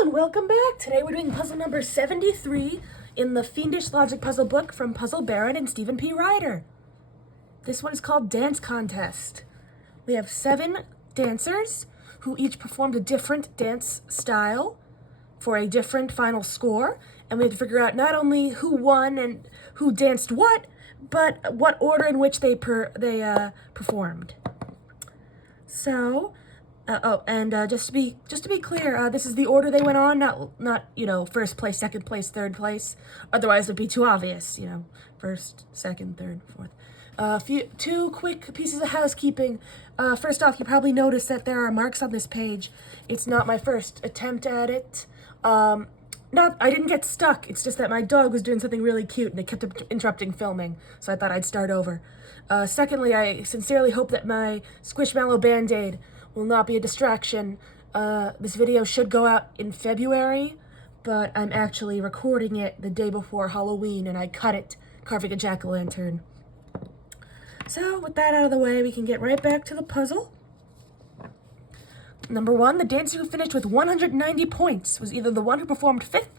and welcome back. Today we're doing puzzle number 73 in the Fiendish Logic Puzzle book from Puzzle Baron and Stephen P. Ryder. This one is called Dance Contest. We have 7 dancers who each performed a different dance style for a different final score, and we have to figure out not only who won and who danced what, but what order in which they performed. So, just to be clear, this is the order they went on, not first place, second place, third place. Otherwise, it'd be too obvious, first, second, third, fourth. Two quick pieces of housekeeping. First off, you probably noticed that there are marks on this page. It's not my first attempt at it. I didn't get stuck. It's just that my dog was doing something really cute and it kept interrupting filming, so I thought I'd start over. Secondly, I sincerely hope that my Squishmallow Band-Aid will not be a distraction. This video should go out in February, but I'm actually recording it the day before Halloween, and I cut it carving a jack-o'-lantern. So, with that out of the way, we can get right back to the puzzle. Number 1, the dancer who finished with 190 points was either the one who performed 5th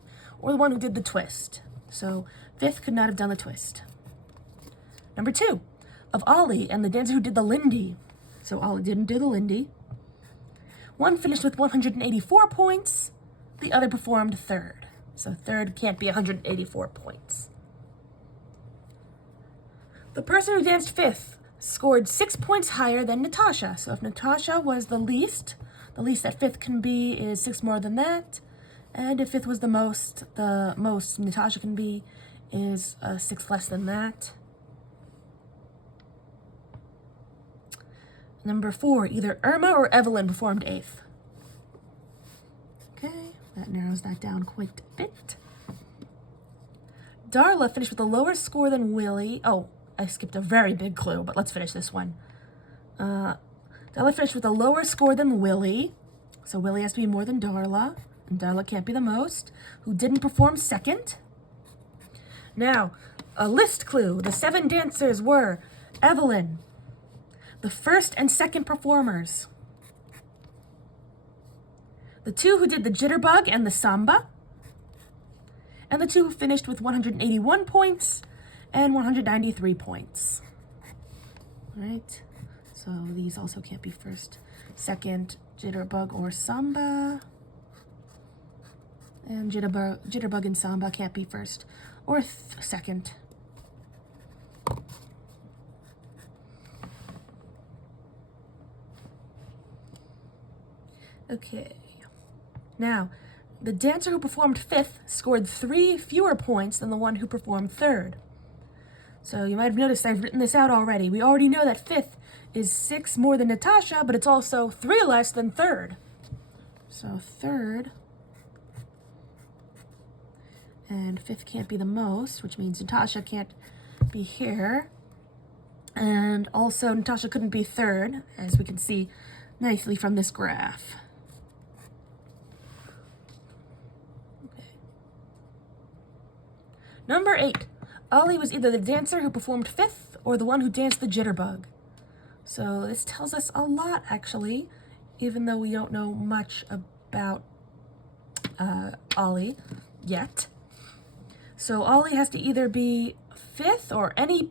or the one who did the twist. So, 5th could not have done the twist. Number 2, of Ollie and the dancer who did the Lindy. So, Ollie didn't do the Lindy. One finished with 184 points, the other performed 3rd. So 3rd can't be 184 points. The person who danced 5th scored 6 points higher than Natasha. So if Natasha was the least that 5th can be is 6 more than that. And if 5th was the most Natasha can be is 6 less than that. Number 4, either Irma or Evelyn performed 8th. Okay, that narrows that down quite a bit. Darla finished with a lower score than Willie. Oh, I skipped a very big clue, but let's finish this one. Darla finished with a lower score than Willie, so Willie has to be more than Darla, and Darla can't be the most. Who didn't perform 2nd? Now, a list clue. The 7 dancers were Evelyn, the 1st and 2nd performers, the 2 who did the jitterbug and the samba, and the 2 who finished with 181 points and 193 points. All right, so these also can't be 1st, 2nd, jitterbug or samba, and jitterbug and samba can't be 1st or 2nd. Okay, now, the dancer who performed 5th scored 3 fewer points than the one who performed 3rd. So you might have noticed I've written this out already. We already know that 5th is 6 more than Natasha, but it's also 3 less than 3rd. So 3rd, and 5th can't be the most, which means Natasha can't be here. And also Natasha couldn't be 3rd, as we can see nicely from this graph. Number 8, Ollie was either the dancer who performed 5th or the one who danced the jitterbug. So this tells us a lot, actually, even though we don't know much about Ollie yet. So Ollie has to either be 5th or any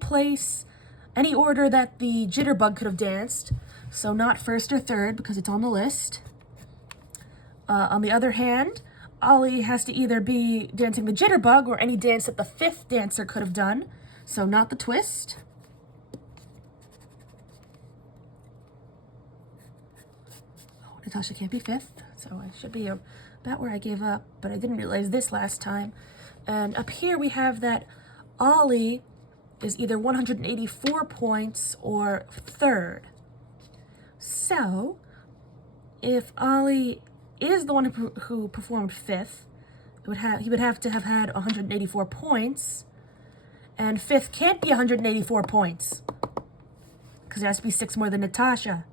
order that the jitterbug could have danced. So not 1st or 3rd because it's on the list. On the other hand, Ollie has to either be dancing the jitterbug or any dance that the 5th dancer could have done, so not the twist. Oh, Natasha can't be 5th, so I should be about where I gave up, but I didn't realize this last time. And up here we have that Ollie is either 184 points or 3rd. So, if Ollie is the one who performed 5th, he would have to have had 184 points, and 5th can't be 184 points because it has to be 6 more than Natasha.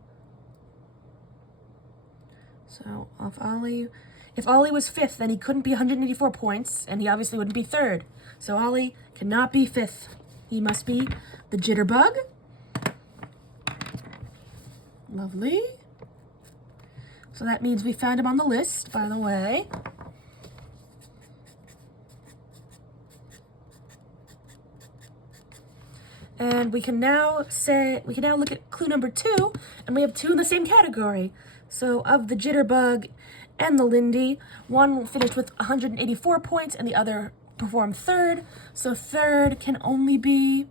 So if Ollie was 5th, then he couldn't be 184 points, and he obviously wouldn't be 3rd. So Ollie cannot be 5th. He must be the jitterbug. Lovely. So that means we found him on the list, by the way. And we can now look at clue number 2, and we have 2 in the same category. So of the jitterbug and the Lindy, one finished with 184 points and the other performed third. So third can only be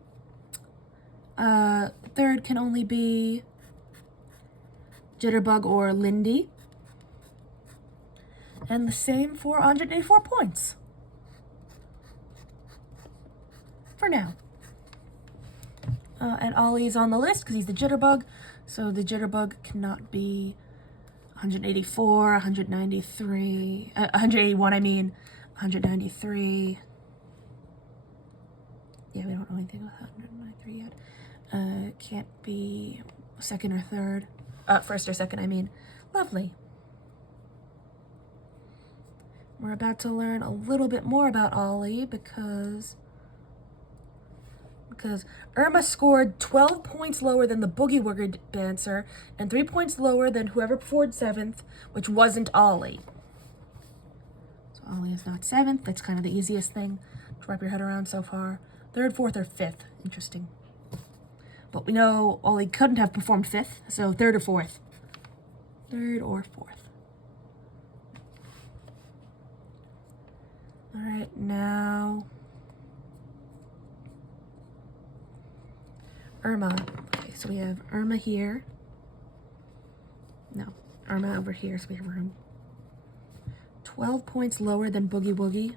jitterbug or Lindy. And the same for 184 points. For now. And Ollie's on the list because he's the jitterbug. So the jitterbug cannot be 184, 193, 181, I mean, 193. Yeah, we don't know anything about 193 yet. Can't be second or third. First or second, I mean. Lovely. We're about to learn a little bit more about Ollie because Irma scored 12 points lower than the Boogie Woogie dancer and 3 points lower than whoever performed 7th, which wasn't Ollie. So Ollie is not 7th. That's kind of the easiest thing to wrap your head around so far. 3rd, 4th, or 5th. Interesting. But we know Ollie couldn't have performed 5th, so 3rd or 4th. 3rd or 4th. All right, now Irma. Okay, so we have Irma here. No, Irma over here, so we have room. 12 points lower than Boogie Woogie.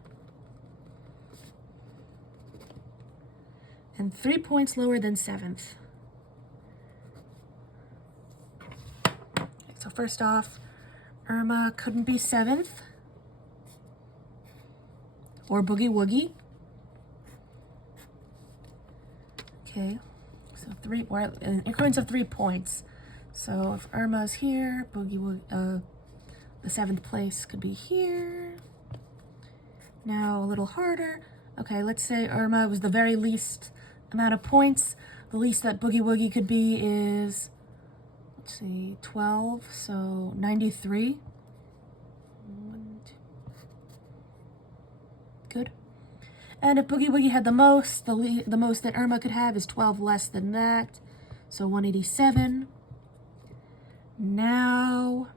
And 3 points lower than 7th. Okay, so first off, Irma couldn't be 7th. Or Boogie Woogie. Okay. So we're in increments of 3 points. So if Irma's here, Boogie Woogie, the 7th place could be here. Now a little harder. Okay, let's say Irma was the very least amount of points. The least that Boogie Woogie could be is, let's see, 12, so 93. Good. And if Boogie Woogie had the most, the most that Irma could have is 12 less than that. So 187. Now,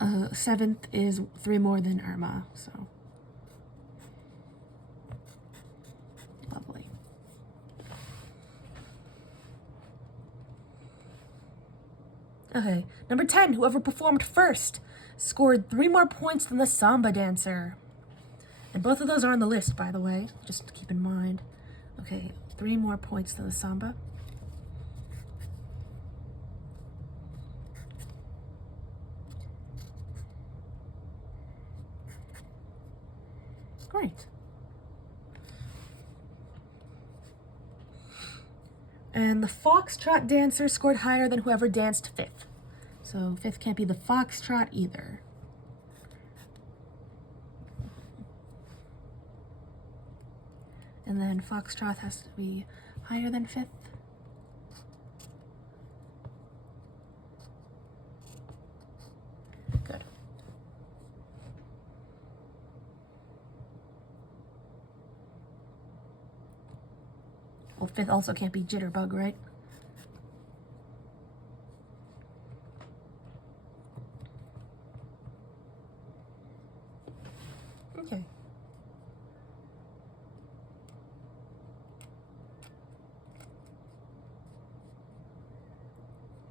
7th is 3 more than Irma, so. Lovely. Okay, number 10, whoever performed first scored 3 more points than the samba dancer. And both of those are on the list, by the way, just to keep in mind. Okay, 3 more points than the samba. Great. And the foxtrot dancer scored higher than whoever danced 5th. So 5th can't be the foxtrot either. And then foxtrot has to be higher than 5th. Good. Well, 5th also can't be jitterbug, right? Okay.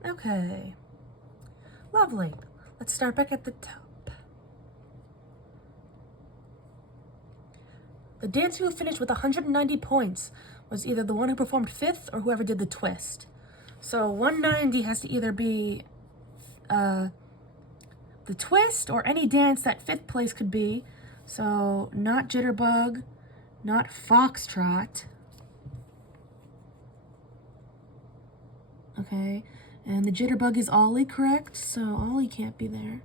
Okay. Lovely. Let's start back at the top. The dancer who finished with 190 points was either the one who performed 5th or whoever did the twist. So 190 has to either be the twist or any dance that 5th place could be. So not jitterbug, not foxtrot. Okay, and the jitterbug is Ollie, correct? So Ollie can't be there.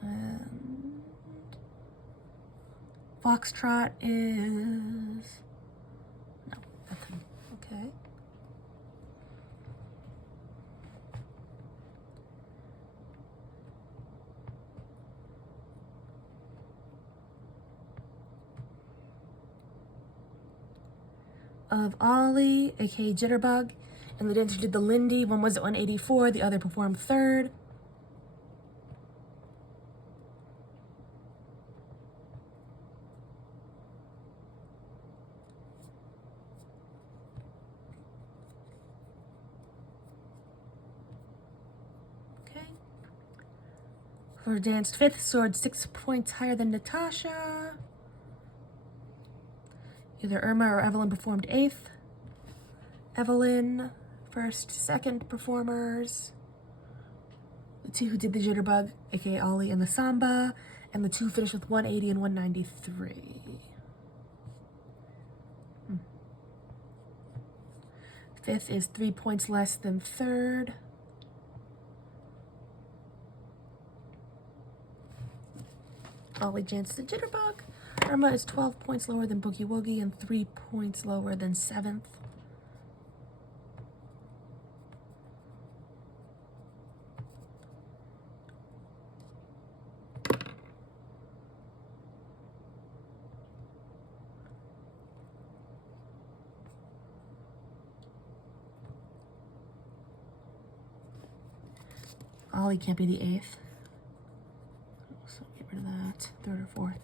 And foxtrot is no, nothing. Okay. of Ollie, aka Jitterbug, and the dancer did the Lindy. One was at 184, the other performed third. Okay. For danced fifth, soared 6 points higher than Natasha. Either Irma or Evelyn performed eighth. Evelyn, first, second performers. The two who did the Jitterbug, aka Ollie, and the Samba, and the two finished with 180 and 193. Fifth is 3 points less than third. Ollie danced the Jitterbug. Irma is 12 points lower than Boogie Woogie and 3 points lower than seventh. Ollie can't be the eighth. So get rid of that. Third or fourth.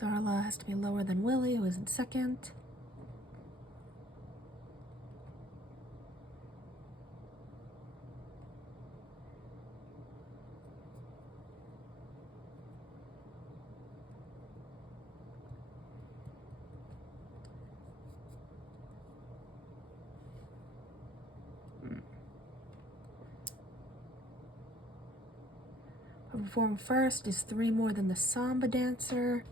Darla has to be lower than Willie, who is in second. Perform first is 3 more than the Samba dancer,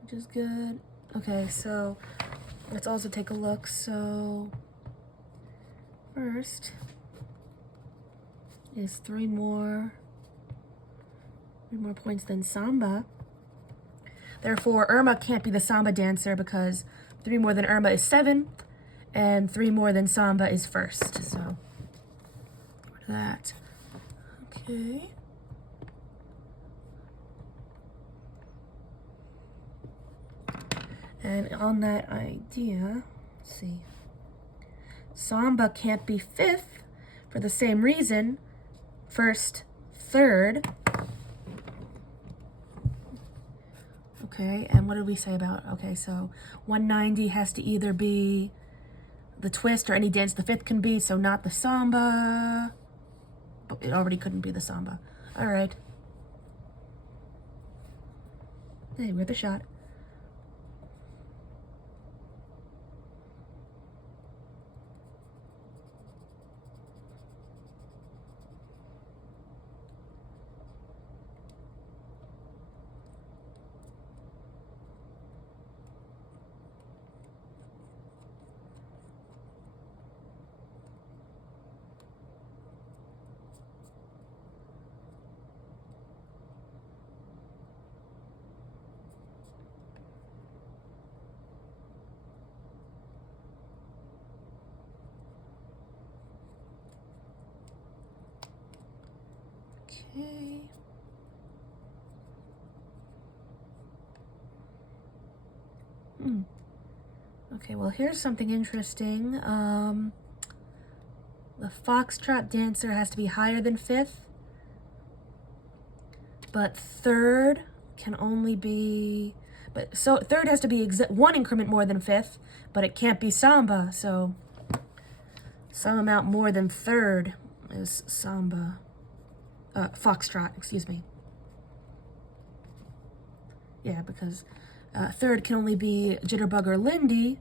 which is good. Okay, so let's also take a look. So first is 3 more points than Samba. Therefore, Irma can't be the Samba dancer because 3 more than Irma is 7, and 3 more than Samba is first. So that. Okay. And on that idea, let's see. Samba can't be fifth for the same reason. First, third. Okay, and what did we say about, okay, so 190 has to either be the twist or any dance the fifth can be, so not the Samba. But it already couldn't be the Samba. All right. Hey, worth a shot. Okay. Okay, well, here's something interesting. The foxtrot dancer has to be higher than fifth, but third can only be, so third has to be 1 increment more than fifth, but it can't be Samba, so some amount more than third is Samba. Foxtrot, excuse me. Yeah, because third can only be Jitterbug or Lindy,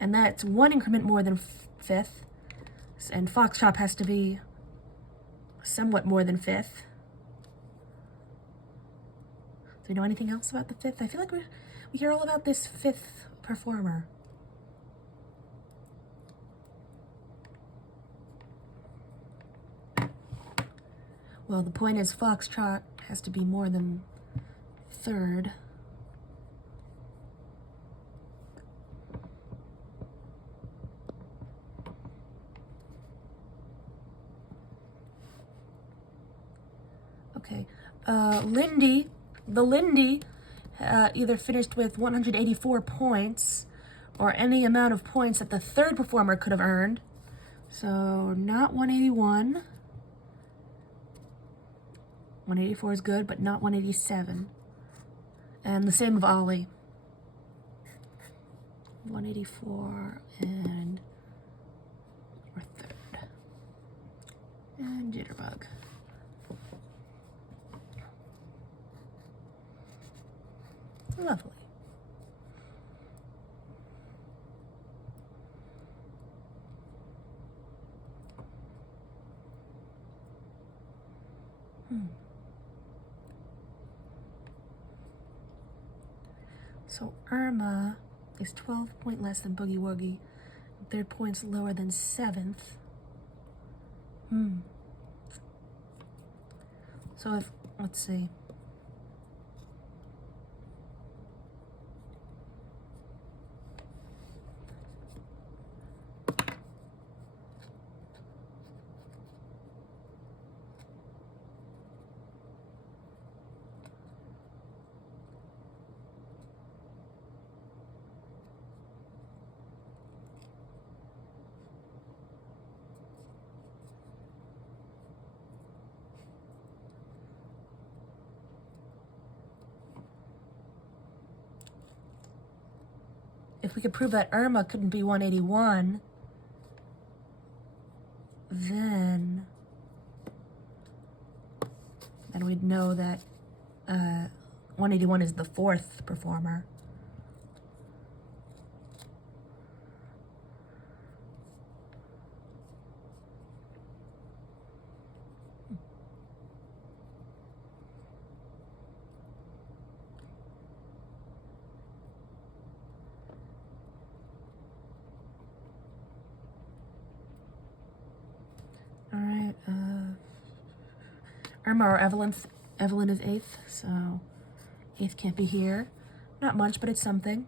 and that's 1 increment more than fifth, and Foxtrot has to be somewhat more than fifth. Do we know anything else about the fifth? I feel like we hear all about this fifth performer. Well, the point is Foxtrot has to be more than third. Okay. Lindy, the Lindy either finished with 184 points or any amount of points that the third performer could have earned. So not 181. 184 is good, but not 187. And the same of Ollie. 184 and or third. And Jitterbug. Lovely. So Irma is 12 points less than Boogie Woogie, 3 points lower than 7th. So if, let's see. If we could prove that Irma couldn't be 181, then we'd know that 181 is the fourth performer. All right, Irma or Evelyn is 8th, so 8th can't be here. Not much, but it's something.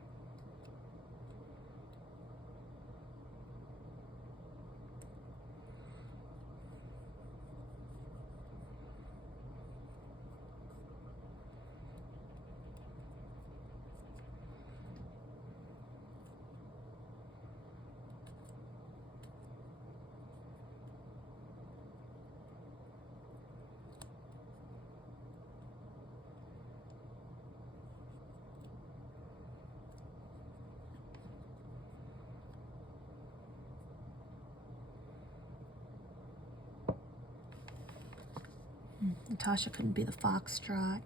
Natasha couldn't be the foxtrot.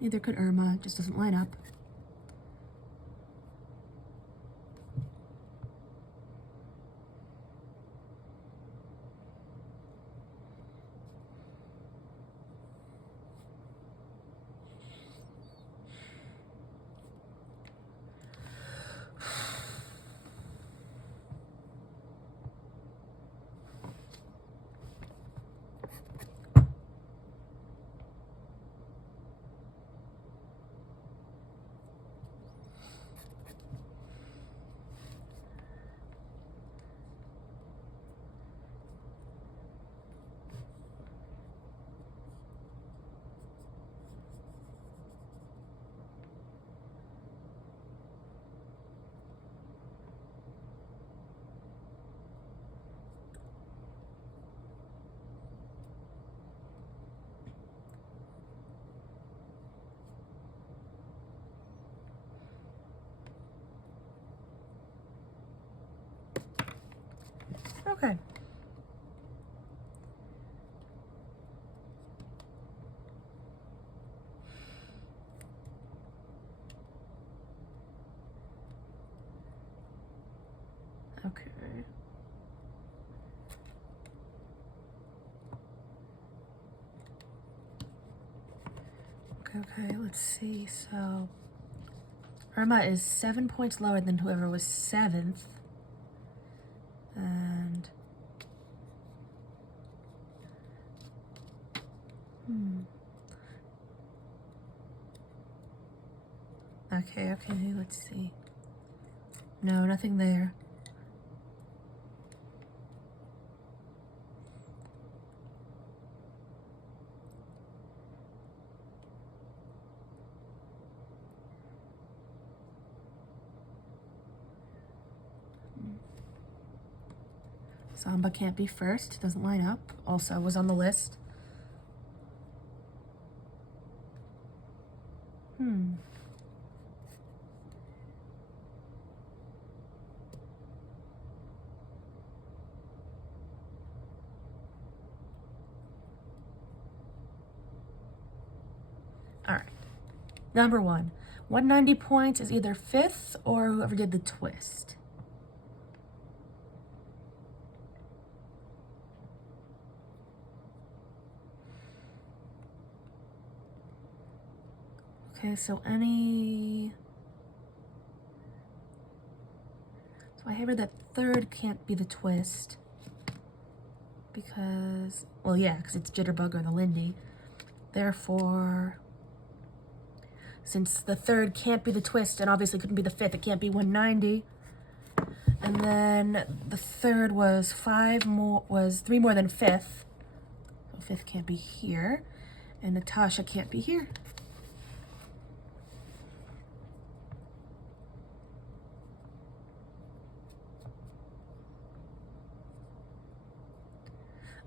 Neither could Irma, it just doesn't line up. Okay. Okay. Okay, let's see. So Irma is 7 points lower than whoever was 7th. And okay, let's see. No, nothing there. Samba can't be first, doesn't line up. Also was on the list. All right. Number 1. 190 points is either 5th or whoever did the twist. Okay, so I hear that 3rd can't be the twist because, well, yeah, because it's Jitterbug or the Lindy. Therefore, since the 3rd can't be the twist and obviously couldn't be the 5th, it can't be 190. And then the 3rd was 3 more than 5th. So 5th can't be here, and Natasha can't be here.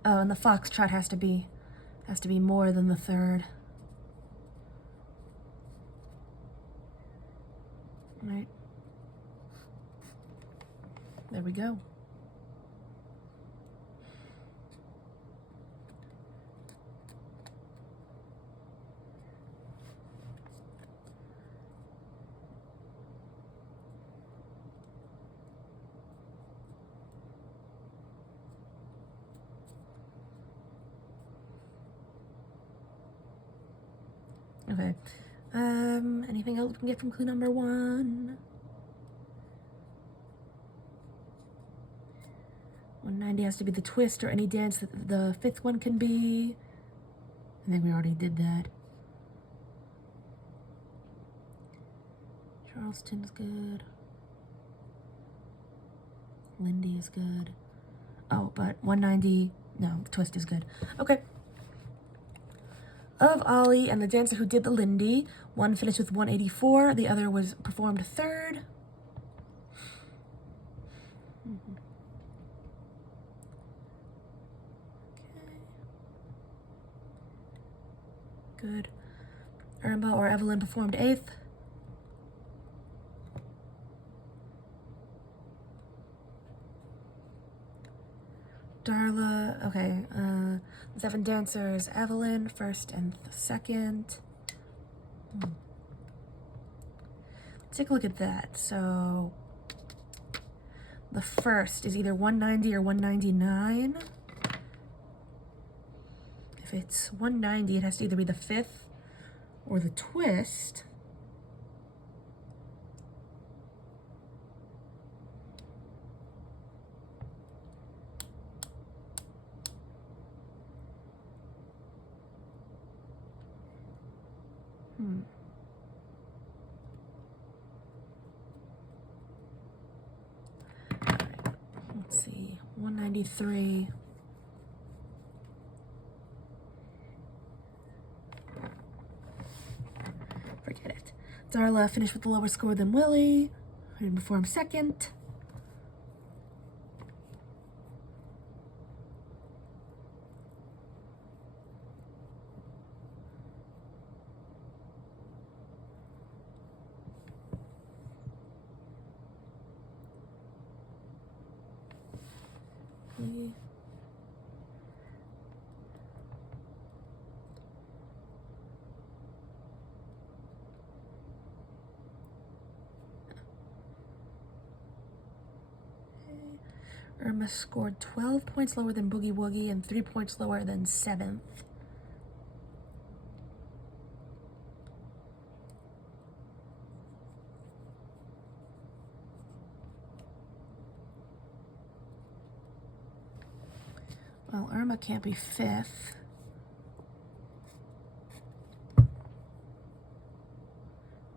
Oh, and the foxtrot has to be more than the 3rd. Right. There we go. Okay. Anything else we can get from clue number 1? 190 has to be the twist or any dance that the 5th one can be. I think we already did that. Charleston's good. Lindy is good. Oh, but 190, no, twist is good. Okay. Of Ollie and the dancer who did the Lindy, one finished with 184, the other was performed 3rd. Okay. Good. Irma or Evelyn performed 8th. Darla, okay, 7 dancers, Evelyn, 1st and 2nd. Take a look at that. So the 1st is either 190 or 199. If it's 190, it has to either be the 5th or the twist. Let's see, 193. Forget it. Darla finished with the lower score than Willie, who didn't perform 2nd. Irma scored 12 points lower than Boogie Woogie and 3 points lower than 7th. Well, Irma can't be 5th.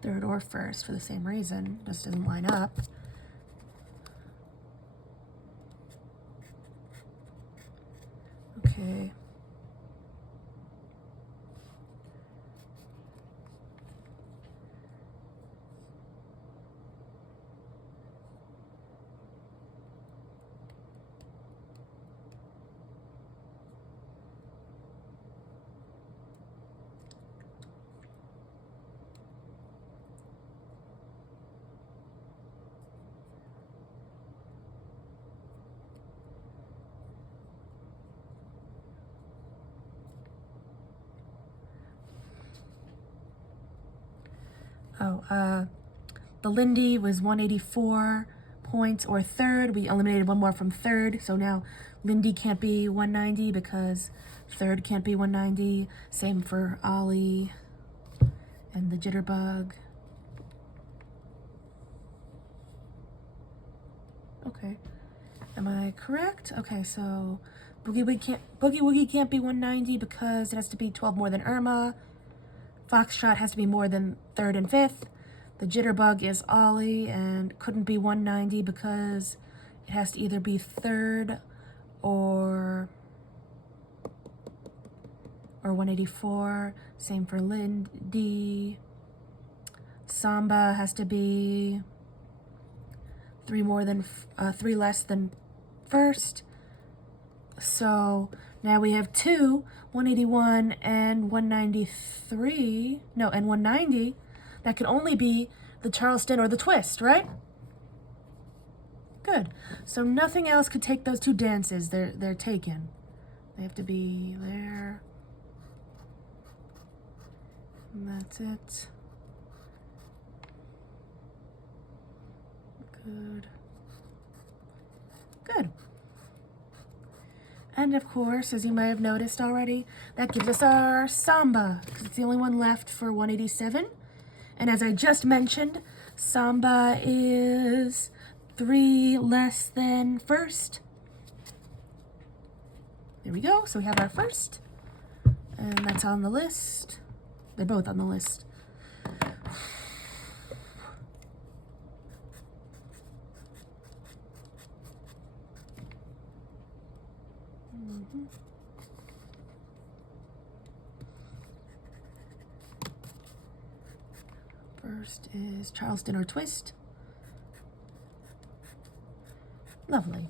Third or 1st for the same reason, just doesn't line up. Okay. The Lindy was 184 points or third. We eliminated one more from third, so now Lindy can't be 190 because third can't be 190. Same for Ollie and the Jitterbug. Okay, am I correct? Okay, so Boogie Woogie can't be 190 because it has to be 12 more than Irma. Foxtrot has to be more than third and fifth. The Jitterbug is Ollie and couldn't be 190 because it has to either be third or 184. Same for Lindy. Samba has to be three less than first. So now we have two, 181 and 193. No, and 190. That could only be the Charleston or the Twist, right? Good. So nothing else could take those two dances. They're taken. They have to be there. And that's it. Good. Good. And of course, as you might have noticed already, that gives us our Samba, because it's the only one left for 187. And as I just mentioned, Samba is 3 less than first. There we go. So we have our first. And that's on the list. They're both on the list. First is Charleston or Twist. Lovely.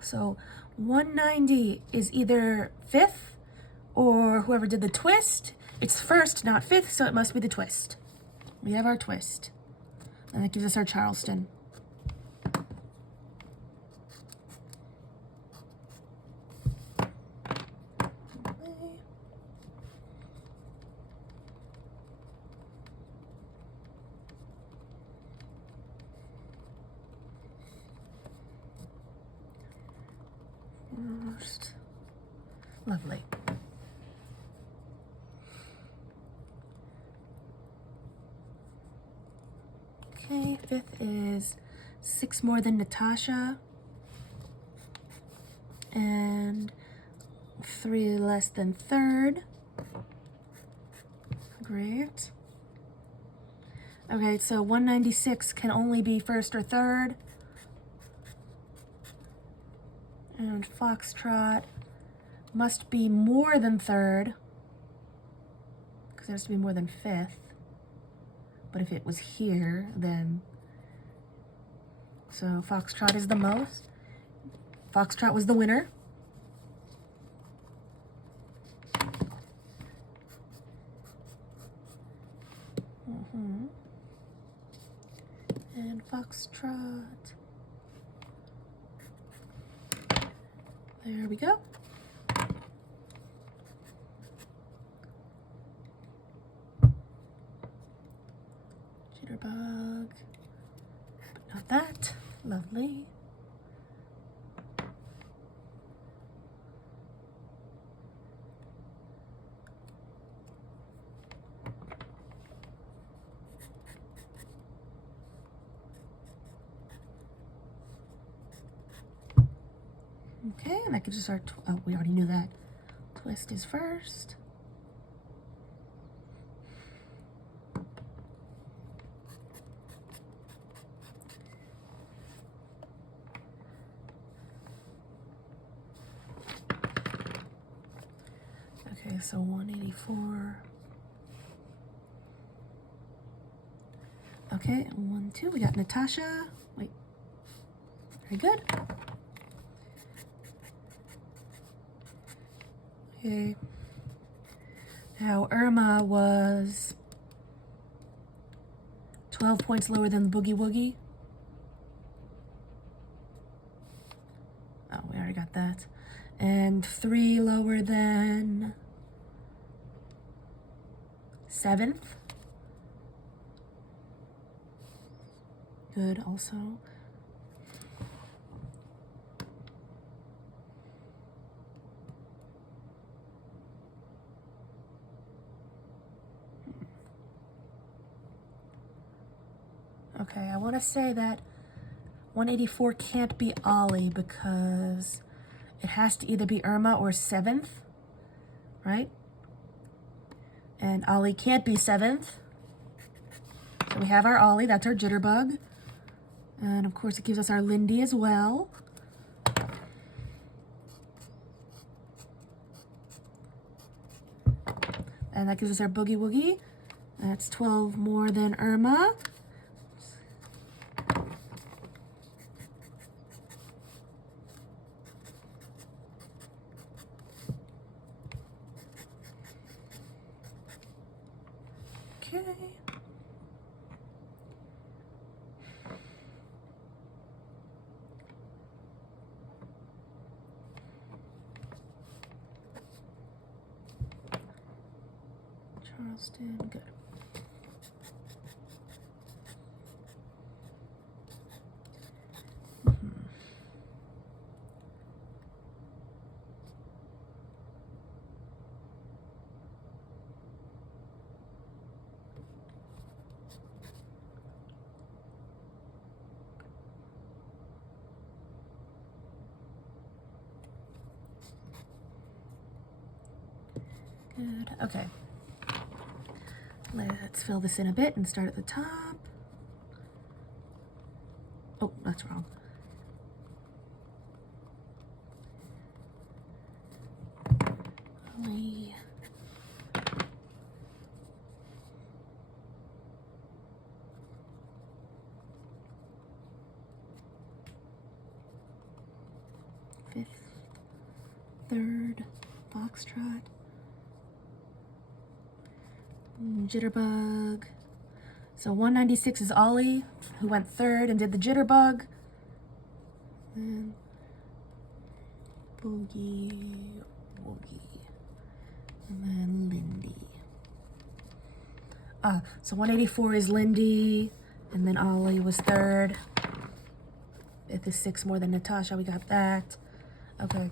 So 190 is either fifth or whoever did the twist. It's first, not fifth, so it must be the twist. We have our twist. And that gives us our Charleston. First. Lovely. Okay, fifth is 6 more than Natasha and 3 less than third. Great. Okay, so 196 can only be first or third. And Foxtrot must be more than third, because it has to be more than fifth. But if it was here, then... So Foxtrot is the most. Foxtrot was the winner. And Foxtrot. There we go. Jitterbug. But not that. Lovely. Okay, and that gives us our, oh, we already knew that. Twist is first. Okay, so 184. Okay, Okay, 1, 2. We got Natasha. Wait. Very good. Okay. Now Irma was 12 points lower than the Boogie Woogie. Oh, we already got that. And 3 lower than 7th. Good also. Okay, I want to say that 184 can't be Ollie because it has to either be Irma or 7th, right? And Ollie can't be 7th. So we have our Ollie, that's our Jitterbug. And of course it gives us our Lindy as well. And that gives us our Boogie Woogie. That's 12 more than Irma. Okay. Charleston, good. Good, okay. Let's fill this in a bit and start at the top. Oh, that's wrong. Ollie. Fifth, third, Foxtrot. Jitterbug. So 196 is Ollie, who went third and did the Jitterbug. And Boogie Woogie. And then Lindy. So 184 is Lindy, and then Ollie was third. Fifth is 6 more than Natasha, we got that. Okay.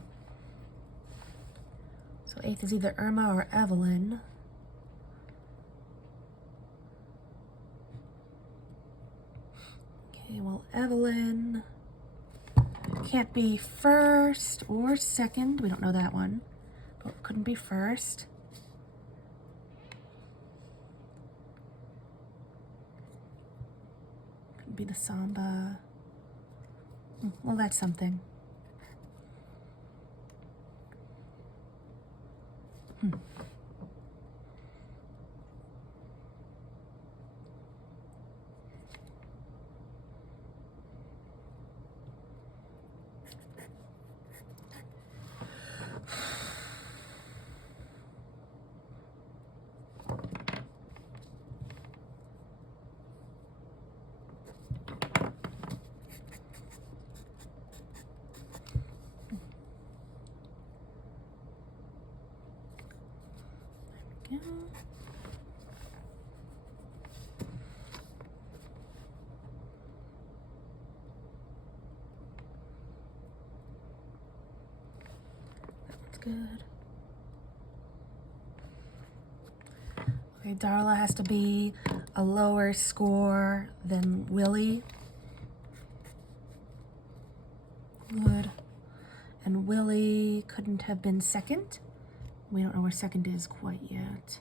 So 8th is either Irma or Evelyn. Okay, well, Evelyn can't be first or second. We don't know that one, but couldn't be first. Couldn't be the Samba. Well, that's something. Yeah. That's good. Okay, Darla has to be a lower score than Willie. Good. And Willie couldn't have been second. We don't know where second is quite yet.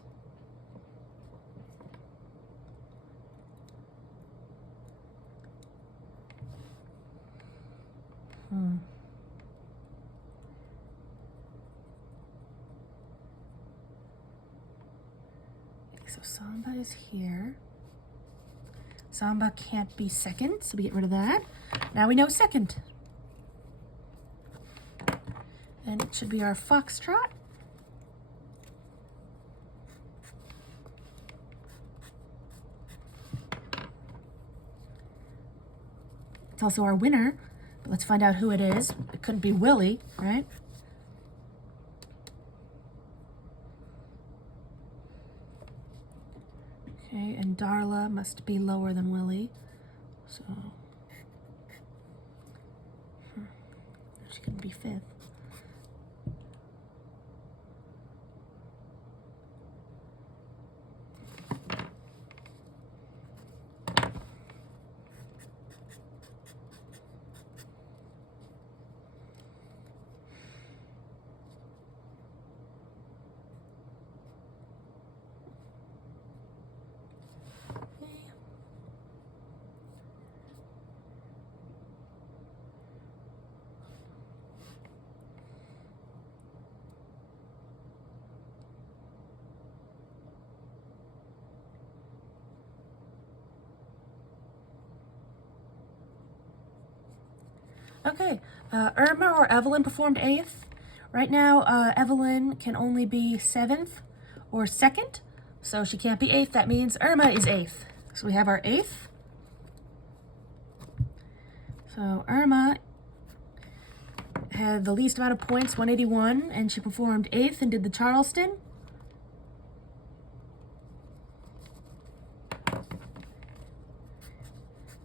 Okay, so Samba is here. Samba can't be second, so we get rid of that. Now we know second. And it should be our foxtrot. It's also our winner, but let's find out who it is. It couldn't be Willie, right? Okay, and Darla must be lower than Willie, so she couldn't be fifth. Okay, Irma or Evelyn performed 8th. Right now, Evelyn can only be 7th or 2nd, so she can't be 8th. That means Irma is 8th. So we have our 8th. So Irma had the least amount of points, 181, and she performed 8th and did the Charleston.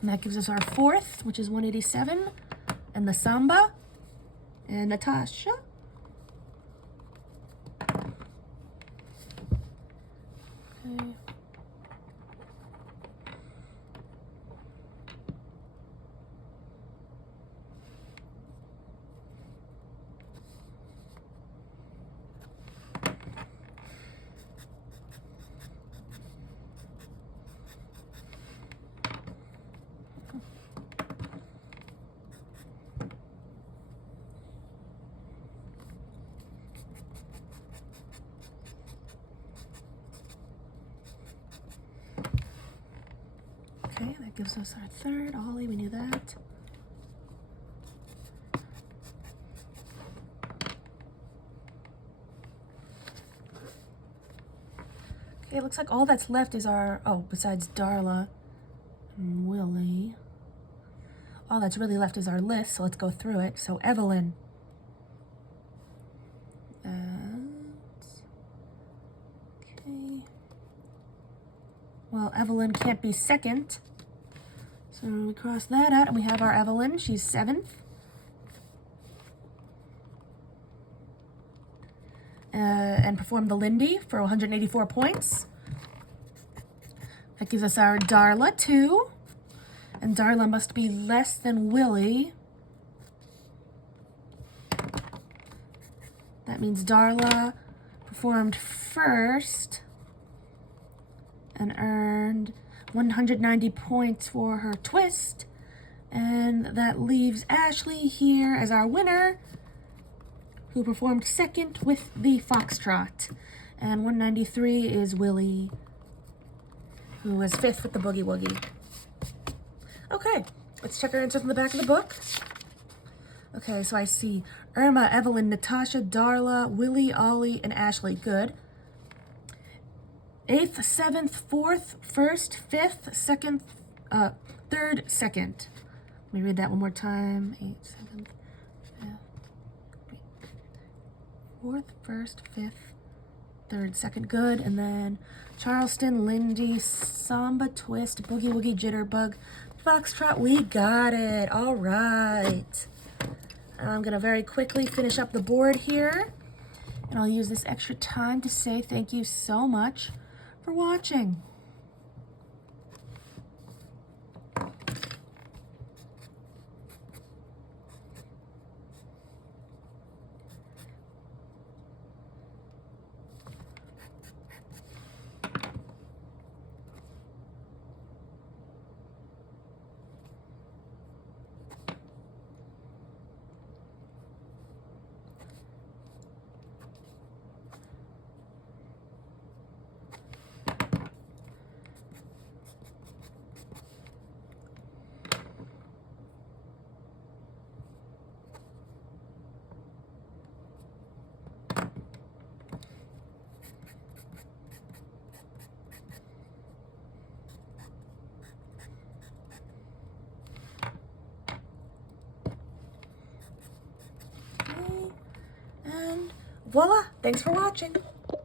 And that gives us our 4th, which is 187. And the Samba, and Natasha. Okay. Okay, that gives us our 3rd. Ollie, we knew that. Okay, it looks like all that's left is our, besides Darla and Willie, all that's really left is our list, so let's go through it. So Evelyn. Okay. Well, Evelyn can't be 2nd. So we cross that out and we have our Evelyn. She's 7th. And performed the Lindy for 184 points. That gives us our Darla 2. And Darla must be less than Willie. That means Darla performed 1st and earned 190 points for her twist. And that leaves Ashley here as our winner, who performed 2nd with the foxtrot. And 193 is Willie, who was 5th with the boogie woogie. Okay, let's check our answers in the back of the book. Okay, so I see Irma, Evelyn, Natasha, Darla, Willie, Ollie, and Ashley. Good. 8th, 7th, 4th, 1st, 5th, 2nd, 3rd, 2nd. Let me read that one more time. 8th, 7th, 5th, 4th, 1st, 5th, 3rd, 2nd. Good. And then Charleston, Lindy, Samba, Twist, Boogie Woogie, Jitterbug, Foxtrot. We got it. All right. I'm going to very quickly finish up the board here. And I'll use this extra time to say thank you so much for watching. Voila! Thanks for watching.